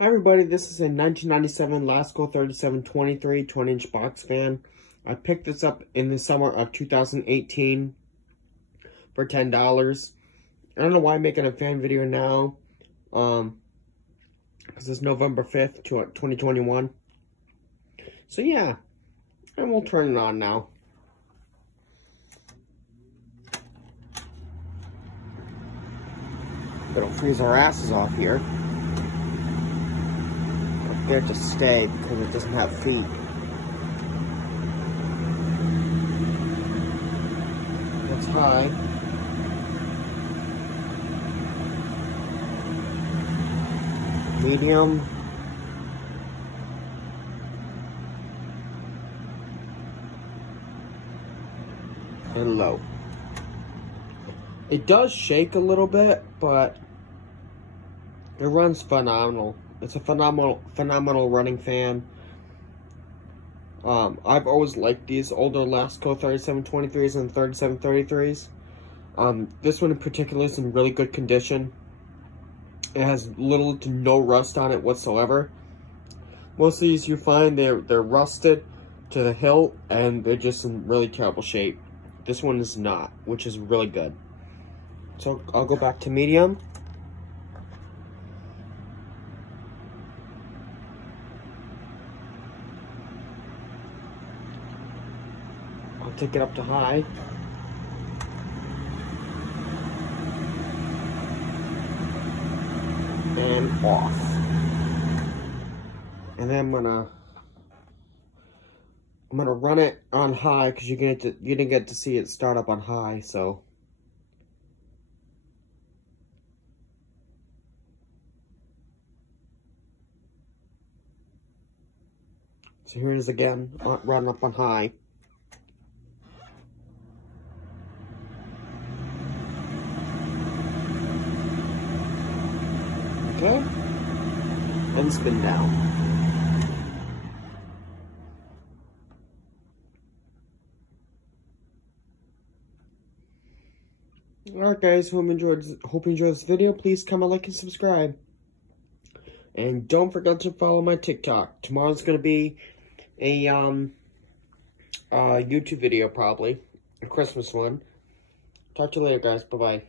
Hi everybody, this is a 1997 Lasko 3723 20-inch box fan. I picked this up in the summer of 2018 for $10. I don't know why I'm making a fan video now, because it's November 5th, 2021. So yeah, and we'll turn it on now. It'll freeze our asses off here. They have to stay because it doesn't have feet. It's high. Medium. And low. It does shake a little bit, but it runs phenomenal. It's a phenomenal running fan. I've always liked these older Lasko 3723s and 3733s. This one in particular is in really good condition. It has little to no rust on it whatsoever. Most of these you find they're rusted to the hilt and they're just in really terrible shape. This one is not, which is really good. So I'll go back to medium. I'll take it up to high. And off. And then I'm gonna run it on high because you didn't get to see it start up on high, so. So here it is again, run up on high. Okay, and spin down. Alright guys, hope you enjoyed this video. Please comment, like, and subscribe. And don't forget to follow my TikTok. Tomorrow's gonna be a YouTube video, probably. A Christmas one. Talk to you later, guys. Bye-bye.